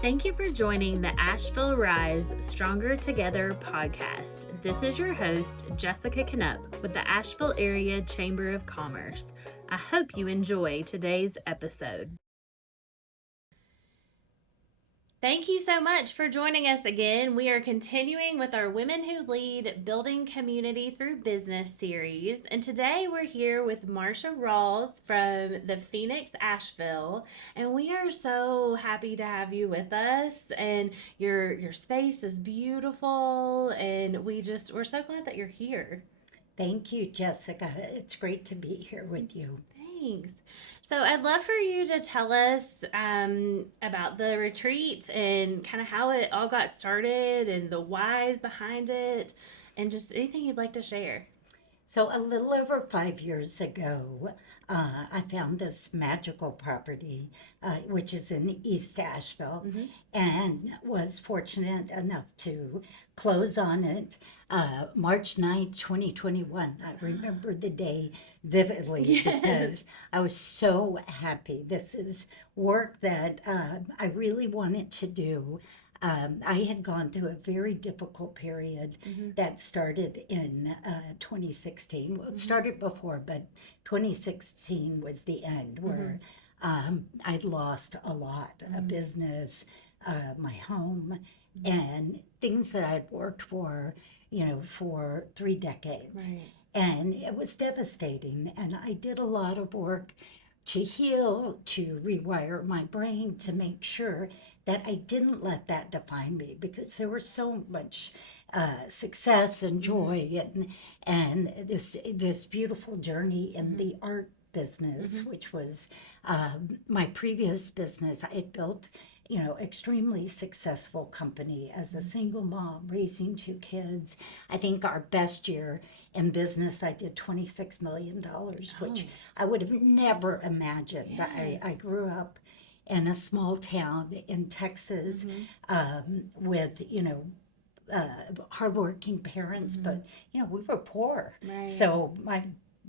Thank you for joining the Asheville Rise Stronger Together podcast. This is your host, Jessica Knupp with the Asheville Area Chamber of Commerce. I hope you enjoy today's episode. Thank you so much for joining us again. We are continuing with our Women Who Lead Building Community Through Business series. And today we're here with Marsha Ralls from the Phoenix Asheville. And we are so happy to have you with us. And your space is beautiful. And we're so glad that you're here. Thank you, Jessica. It's great to be here with you. Thanks. So I'd love for you to tell us about the retreat and kind of how it all got started and the whys behind it and just anything you'd like to share. So, a little over 5 years ago, I found this magical property, which is in East Asheville, and was fortunate enough to close on it March 9th, 2021. I remember the day vividly because I was so happy. This is work that I really wanted to do. I had gone through a very difficult period that started in 2016. Well, it started before, but 2016 was the end where I'd lost a lot, a business, my home, and things that I'd worked for, for 3 decades. Right. And it was devastating. And I did a lot of work to heal, to rewire my brain, to make sure that I didn't let that define me because there was so much success and joy and this beautiful journey in the art business, which was my previous business. I had built, extremely successful company as a single mom raising 2 kids. I think our best year in business, I did $26 million, which I would have never imagined. Yes. I grew up in a small town in Texas with, hardworking parents, but, we were poor. Right. So my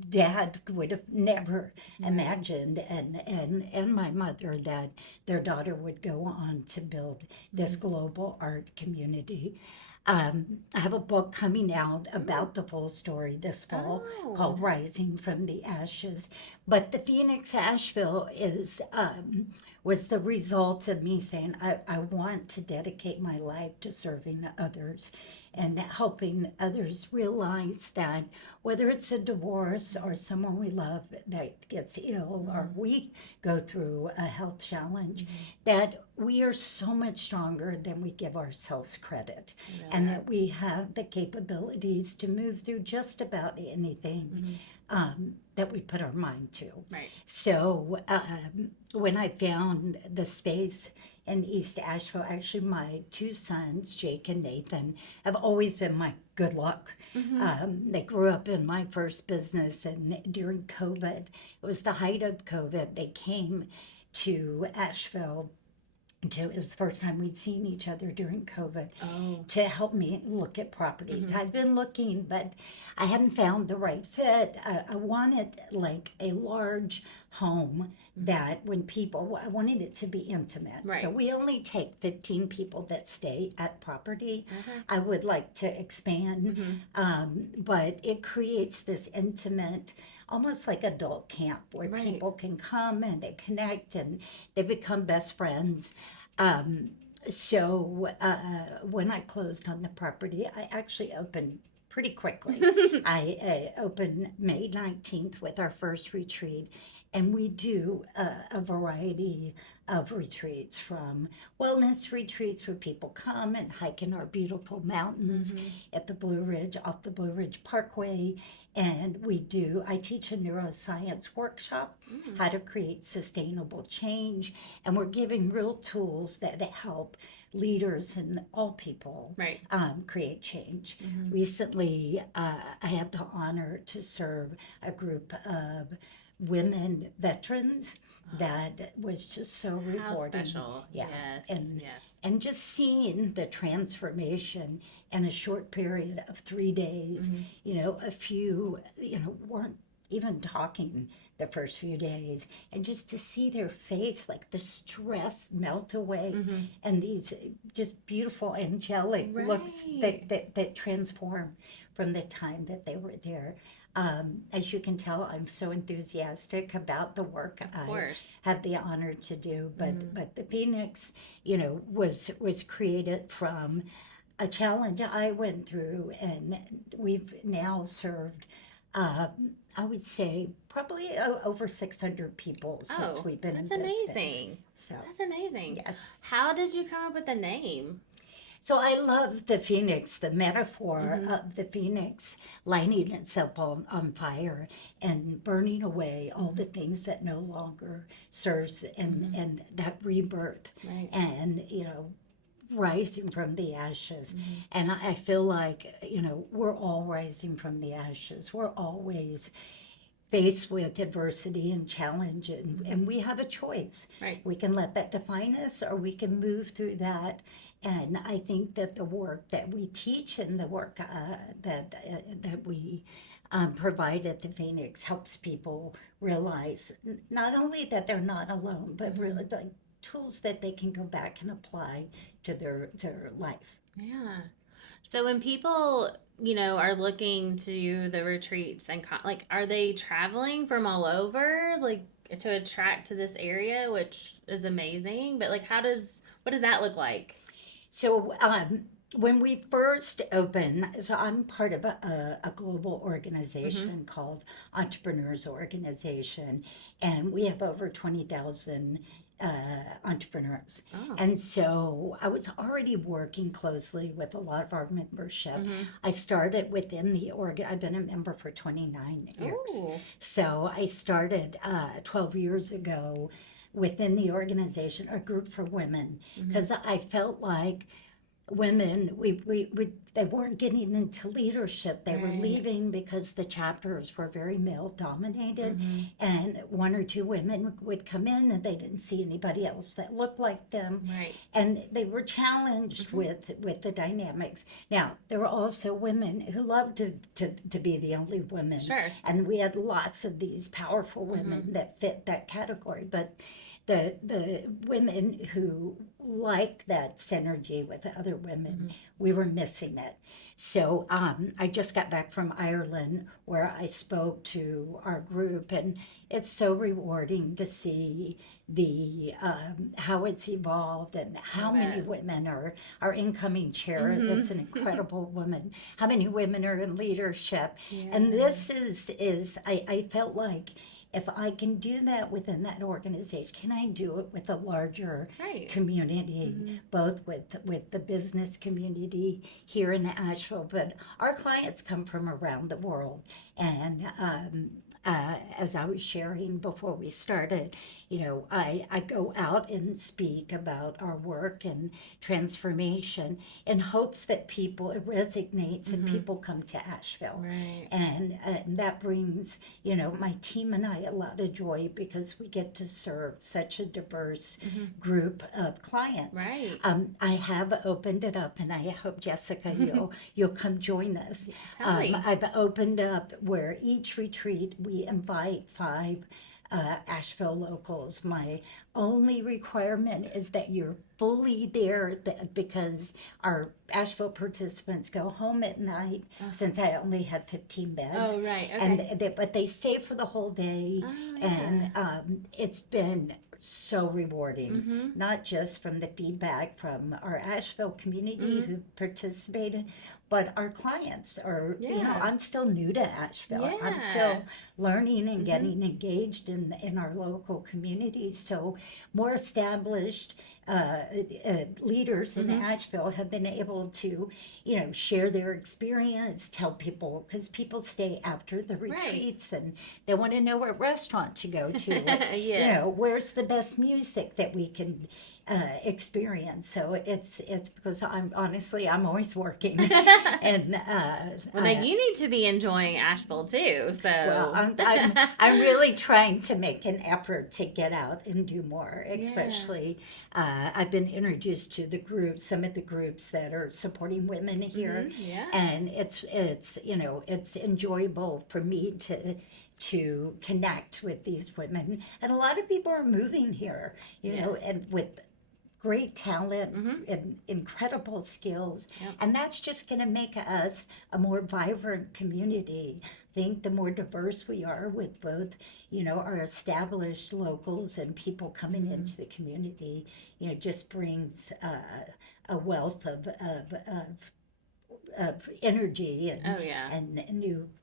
dad would have never imagined and my mother that their daughter would go on to build this global art community. I have a book coming out about the full story this fall called Rising from the Ashes. But the Phoenix Asheville was the result of me saying, I want to dedicate my life to serving others and helping others realize that whether it's a divorce or someone we love that gets ill or we go through a health challenge, that we are so much stronger than we give ourselves credit, and that we have the capabilities to move through just about anything that we put our mind to. Right. So when I found the space in East Asheville, actually my 2 sons, Jake and Nathan, have always been my good luck. They grew up in my first business, and during COVID, it was the height of COVID, they came to Asheville. It was the first time we'd seen each other during COVID to help me look at properties. I'd been looking, but I hadn't found the right fit. I wanted like a large home that I wanted it to be intimate. Right. So we only take 15 people that stay at property. I would like to expand, but it creates this intimate, almost like adult camp where people can come and they connect and they become best friends. So when I closed on the property, I actually opened pretty quickly. I opened May 19th with our first retreat. And we do a variety of retreats, from wellness retreats where people come and hike in our beautiful mountains at the Blue Ridge, off the Blue Ridge Parkway. And I teach a neuroscience workshop, how to create sustainable change. And we're giving real tools that help leaders and all people create change. Recently, I had the honor to serve a group of women veterans that was just so rewarding. How special. Yeah. Yes. And just seeing the transformation in a short period of 3 days, a few, weren't even talking the first few days, and just to see their face, like the stress melt away, and these just beautiful angelic looks Right. that transform from the time that they were there. As you can tell, I'm so enthusiastic about the work Of I course. have the honor to do. Mm. But the Phoenix, was created from a challenge I went through, and we've now served, uh, I would say, probably over 600 people since Oh, we've been in that's business. amazing. So, That's amazing. yes. How did you come up with the name? So I love the phoenix, the metaphor Mm-hmm. of the phoenix lighting itself on fire and burning away all the things that no longer serves, and that rebirth, Right. and rising from the ashes. And I feel like, we're all rising from the ashes. We're always faced with adversity and challenge, and we have a choice. Right. We can let that define us, or we can move through that. And I think that the work that we teach and the work that we provide at the Phoenix helps people realize not only that they're not alone, but really the tools that they can go back and apply to their life. Yeah. So when people, are looking to do the retreats and like, are they traveling from all over, like, to attract to this area, which is amazing? But like, what does that look like? So when we first opened, so I'm part of a global Mm-hmm. organization called Entrepreneurs Organization, and we have over 20,000 entrepreneurs. Oh. And so I was already working closely with a lot of our membership. Mm-hmm. I started within the org. I've been a member for 29 years. Oh. So I started 12 years ago within the organization, a group for women, because I felt like women, they weren't getting into leadership. They were Right. leaving because the chapters were very male dominated, and one or two women would come in and they didn't see anybody else that looked like them, Right. and they were challenged with the dynamics. Now there were also women who loved to be the only women, Sure. and we had lots of these powerful women that fit that category. But the women who like that synergy with the other women, we were missing it. So I just got back from Ireland, where I spoke to our group, and it's so rewarding to see the how it's evolved, and how many women are incoming chair. That's an incredible woman. How many women are in leadership? Yeah. And this is I felt like, if I can do that within that organization, can I do it with a larger Right. community, both with the business community here in Asheville, but our clients come from around the world. And as I was sharing before we started, I go out and speak about our work and transformation in hopes that it resonates and people come to Asheville. Right. And that brings, my team and I a lot of joy, because we get to serve such a diverse group of clients. Right. I have opened it up, and I hope, Jessica, you'll come join us. Totally. I've opened up where each retreat we invite 5 Asheville locals. My only requirement is that you're fully there, because our Asheville participants go home at night, since I only have 15 beds. Oh, right. Okay. But they stay for the whole day, Oh, and yeah. it's been so rewarding, not just from the feedback from our Asheville community who participated, but our clients are, Yeah. I'm still new to Asheville. I'm Yeah. still learning and getting engaged in our local communities. So more established leaders in Asheville have been able to, share their experience, tell people, because people stay after the Right. retreats, and they want to know what restaurant to go to. Yes. Where's the best music that we can experience. So it's because I'm always working, and Well, now you need to be enjoying Asheville too. So. well, I'm really trying to make an effort to get out and do more. Especially, I've been introduced to some of the groups that are supporting women here, Yeah. and it's enjoyable for me to connect with these women. And a lot of people are moving here, you know, Yes. and with great talent Mhm. and incredible skills. Yep. And that's just going to make us a more vibrant community. I think the more diverse we are with both, you know, our established locals and people coming Mhm. into the community, you know, just brings a wealth of energy Oh yeah. and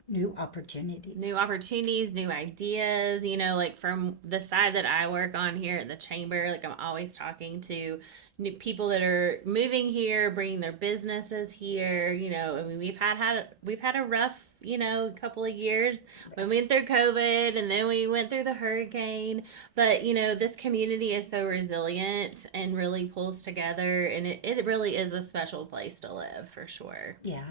new opportunities. New opportunities, new ideas, you know, like from the side that I work on here at the chamber, like I'm always talking to new people that are moving here, bringing their businesses here, you know. I mean, we've had a rough, you know, couple of years. We went through COVID and then we went through the hurricane, but you know, this community is so resilient and really pulls together, and it really is a special place to live for sure. Yeah,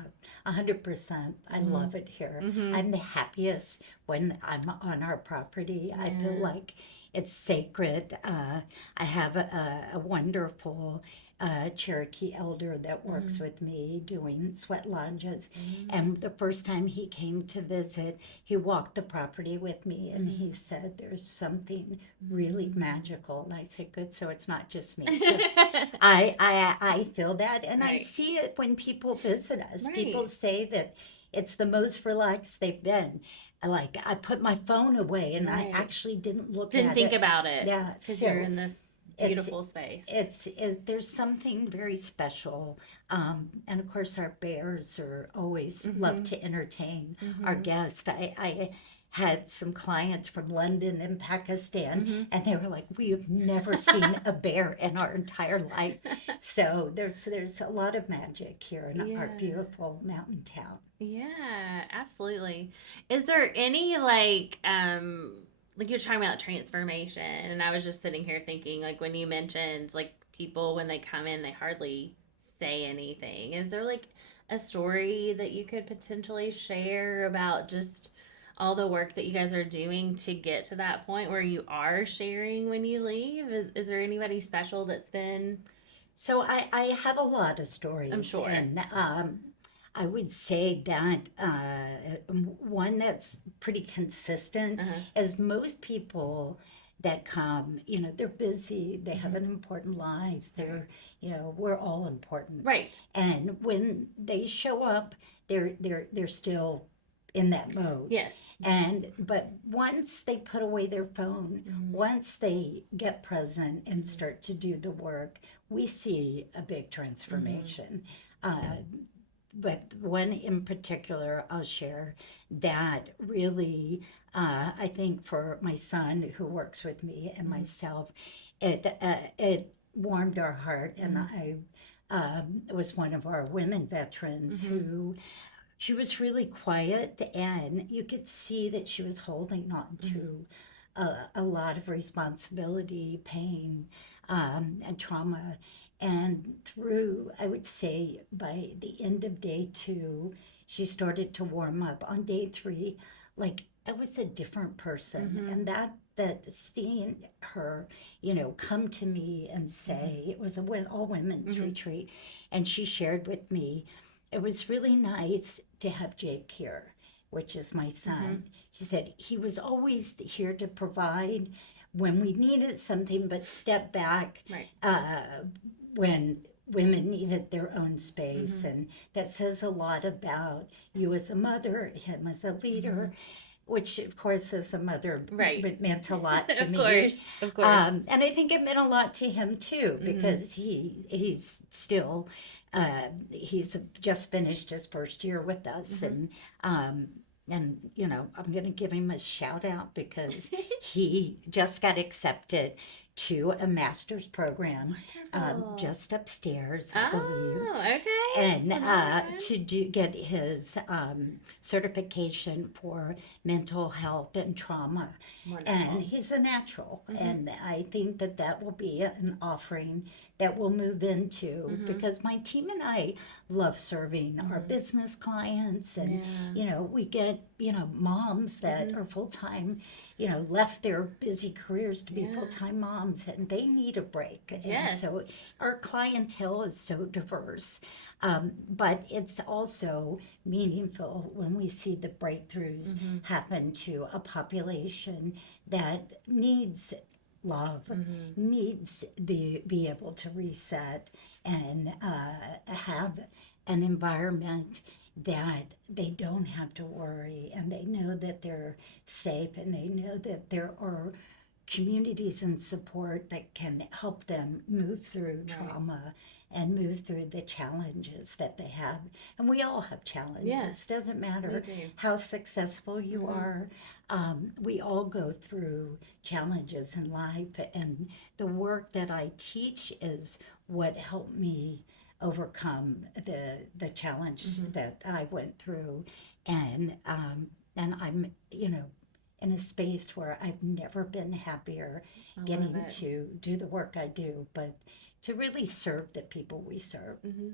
100%. I love it here. Mm-hmm. I'm the happiest when I'm on our property. I feel Yeah. like it's sacred. I have a wonderful Cherokee elder that works with me doing sweat lodges. And the first time he came to visit, he walked the property with me and he said, "There's something really magical." And I said, "Good, so it's not just me." 'Cause I feel that, and I Right. see it when people visit us. People Right. say that it's the most relaxed they've been. Like I put my phone away, and I Right. actually didn't look Didn't at think it. about it Yeah, because you're so in this it's beautiful space. there's something very special, and of course our bears are always love to entertain our guests. I had some clients from London and Pakistan, and they were like, "We have never seen a bear in our entire life." So there's a lot of magic here in our Yeah. beautiful mountain town. Yeah, absolutely. Is there any like you're talking about transformation, and I was just sitting here thinking like when you mentioned like people when they come in they hardly say anything. Is there like a story that you could potentially share about just all the work that you guys are doing to get to that point where you are sharing when you leave? Is there anybody special that's been, So I have a lot of I'm stories, sure. and I would say that one that's pretty consistent Uh-huh. is most people that come, you know, they're busy, they have an important life, they're, you know, we're all important. Right. And when they show up, they're still in that mode. Yes. And but once they put away their phone, once they get present and start to do the work, we see a big transformation. But one in particular I'll share that really, I think for my son who works with me and myself, it warmed our heart. And I was one of our women veterans who she was really quiet, and you could see that she was holding on to a lot of responsibility, pain, and trauma. And through, I would say, by the end of day 2, she started to warm up. On day 3, like I was a different person, and that seeing her, you know, come to me and say it was all women's retreat, and she shared with me it was really nice to have Jake here, which is my son. She said he was always here to provide when we needed something, but step back Right. when women needed their own space. And that says a lot about you as a mother, him as a leader. Which, of course, as a mother, Right. it meant a lot to Of me. course. Of course. And I think it meant a lot to him too, because he's still he's just finished his first year with us, and you know I'm going to give him a shout out because he just got accepted to a master's program Wonderful. just upstairs, I believe. Oh, okay. And Amazing. to get his certification for mental health and trauma. Wonderful. And he's a natural. And I think that that will be an offering that we'll move into because my team and I love serving our business clients. And, you know, we get, you know, moms that are full time, you know, left their busy careers to be full time moms and they need a break. Yes. And so our clientele is so diverse. But it's also meaningful when we see the breakthroughs Mm-hmm. happen to a population that needs love, Mm-hmm. needs the be able to reset and have an environment that they don't have to worry, and they know that they're safe, and they know that there are communities and support that can help them move through Right. trauma and move through the challenges that they have. And we all have challenges. Yes. Doesn't Me matter too. how successful you Mhm. are. We all go through challenges in life, and the work that I teach is what helped me overcome the challenge Mhm. that I went through, and I'm in a space where I've never been happier I love getting it. to do the work I do, but to really serve the people we serve. Hmm.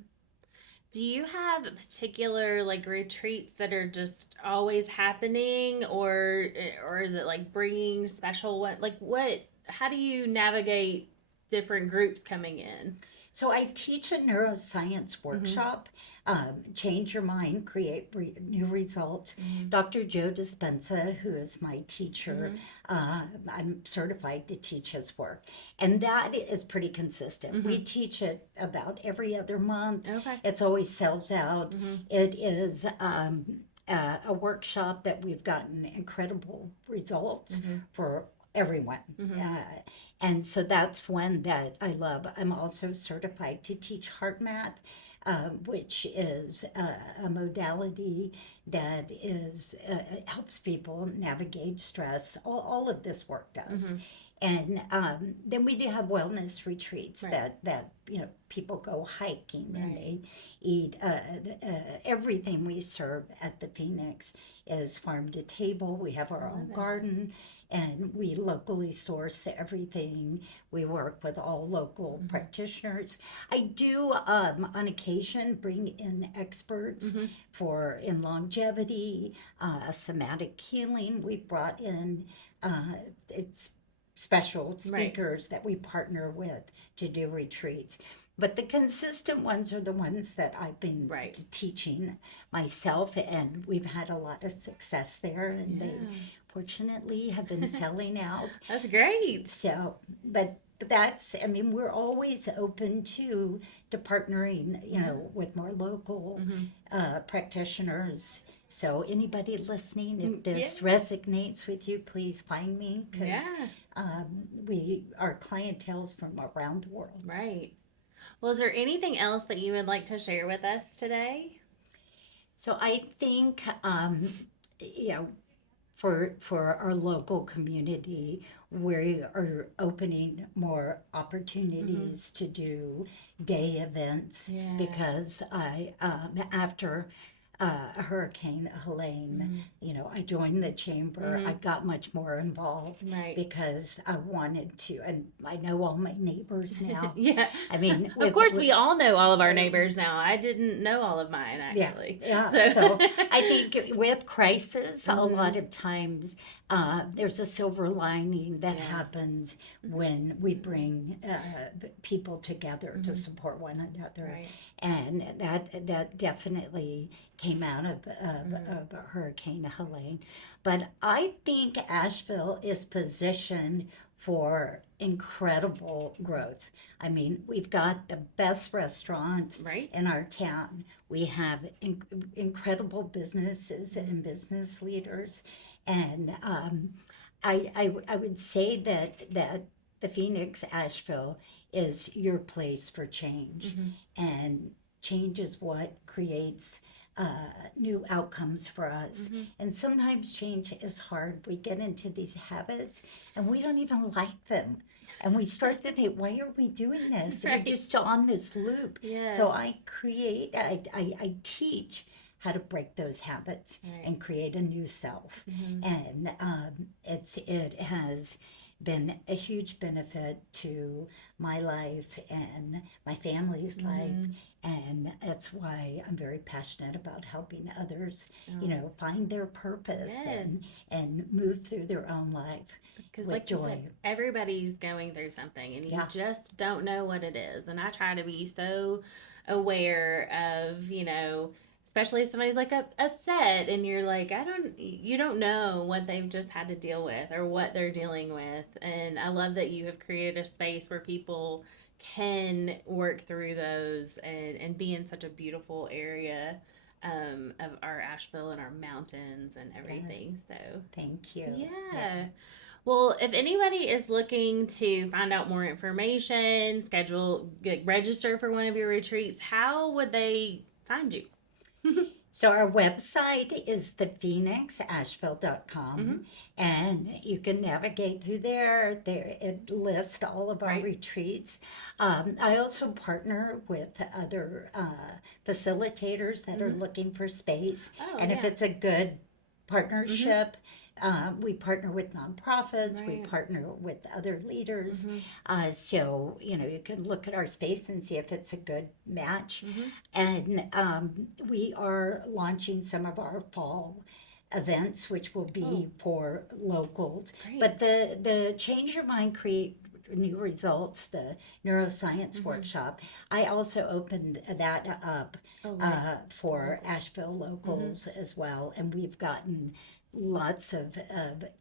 Do you have particular like retreats that are just always happening, or is it like bringing special one? Like what? How do you navigate different groups coming in? So I teach a neuroscience Mm-hmm. workshop, Change Your Mind, Create New Results. Mm-hmm. Dr. Joe Dispenza, who is my teacher, Mm-hmm. I'm certified to teach his work. And that is pretty consistent. We Mm-hmm. teach it about every other month. Okay. It's always sells out. Mm-hmm. It is a workshop that we've gotten incredible results Mm-hmm. for everyone. Mm-hmm. And so that's one that I love. I'm also certified to teach HeartMath, which is a modality that helps people navigate stress. All of this work does. Mm-hmm. And then we do have wellness retreats Right. that people go hiking and Right. they eat everything we serve at the Phoenix is farm to table. We have our I own love it. garden, and we locally source everything. We work with all local Mm-hmm. practitioners. I do on occasion bring in experts Mm-hmm. for in longevity, somatic healing. We brought in it's special Right. speakers that we partner with to do retreats. But the consistent ones are the ones that I've been Right. teaching myself, and we've had a lot of success there, and they Yeah. fortunately have been selling out. That's great. So, but that's, I mean, we're always open to partnering, Yeah. with more local Mm-hmm. practitioners. So anybody listening, if Yeah. this resonates with you, please find me, because Yeah. our clientele's from around the world. Right. Well, is there anything else that you would like to share with us today? So I think, you know, for our local community, we are opening more opportunities to do day events, Yeah. because I after Hurricane Helene, I joined the chamber. I got much more involved Right. because I wanted to, and I know all my neighbors now. Yeah. I mean, Of course, we all know all of our neighbors now. I didn't know all of mine actually. yeah. So, So I think with crisis, a Mhm. lot of times there's a silver lining that Yeah. happens when we bring people together to support one another, Right. and that definitely came out of Hurricane Helene. But I think Asheville is positioned for incredible growth. I mean, we've got the best restaurants Right. in our town. We have incredible businesses and business leaders, and I would say that the Phoenix Asheville is your place for change, and change is what creates new outcomes for us. And sometimes change is hard. We get into these habits and we don't even like them. And we start to think, why are we doing this? Right. We're just on this loop. Yes. So I teach how to break those habits Right. and create a new self. And it has been a huge benefit to my life and my family's life, and that's why I'm very passionate about helping others, find their purpose Yes. and move through their own life Because, with like you joy. said, everybody's going through something and you Yeah. just don't know what it is. And I try to be so aware of, especially if somebody's like upset and you're like, you don't know what they've just had to deal with or what they're dealing with. And I love that you have created a space where people can work through those and be in such a beautiful area of our Asheville and our mountains and everything. So Thank you. yeah. Well, if anybody is looking to find out more information, register for one of your retreats, how would they find you? So our website is the phoenixasheville.com, Mm-hmm. and you can navigate through there. There it lists all of our Right. retreats. I also partner with other facilitators that are looking for space, Oh, and if yeah. it's a good partnership, we partner with nonprofits, we Right. partner with other leaders. Mhm. So, you can look at our space and see if it's a good match. Mhm. And we are launching some of our fall events, which will be for locals. Great. But the Change Your Mind, Create New Results, the neuroscience workshop, I also opened that up Oh, right. for Asheville locals as well. And we've gotten lots of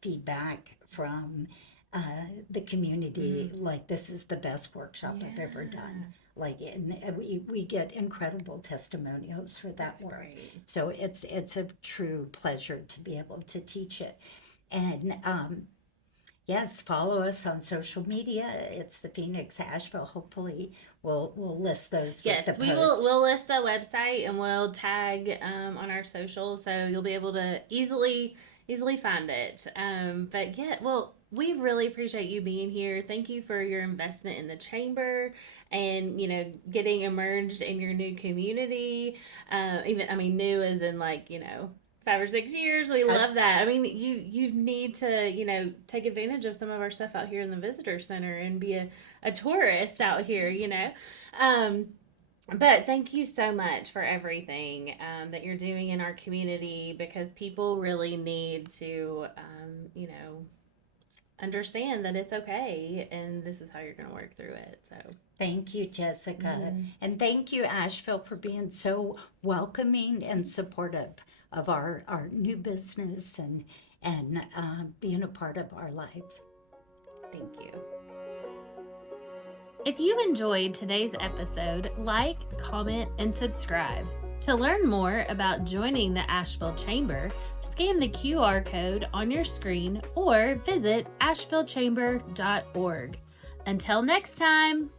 feedback from the community, like, this is the best workshop I've ever done. Like, and we get incredible testimonials for that That's work. great. So it's a true pleasure to be able to teach it. And yes, follow us on social media. It's the Phoenix Asheville. Hopefully, we'll list those Yes, with the we post. will. We'll list the website and we'll tag on our socials, so you'll be able to easily find it. But yeah, well, we really appreciate you being here. Thank you for your investment in the chamber and getting immersed in your new community. New as in 5 or 6 years. We love that. I mean, you need to take advantage of some of our stuff out here in the visitor center and be a tourist out here. But thank you so much for everything that you're doing in our community, because people really need to understand that it's okay and this is how you're going to work through it. So Thank you, Jessica. And thank you, Asheville, for being so welcoming and supportive of our new business and being a part of our lives. thank you. If you enjoyed today's episode, like, comment, and subscribe. To learn more about joining the Asheville Chamber, scan the QR code on your screen or visit ashevillechamber.org. Until next time!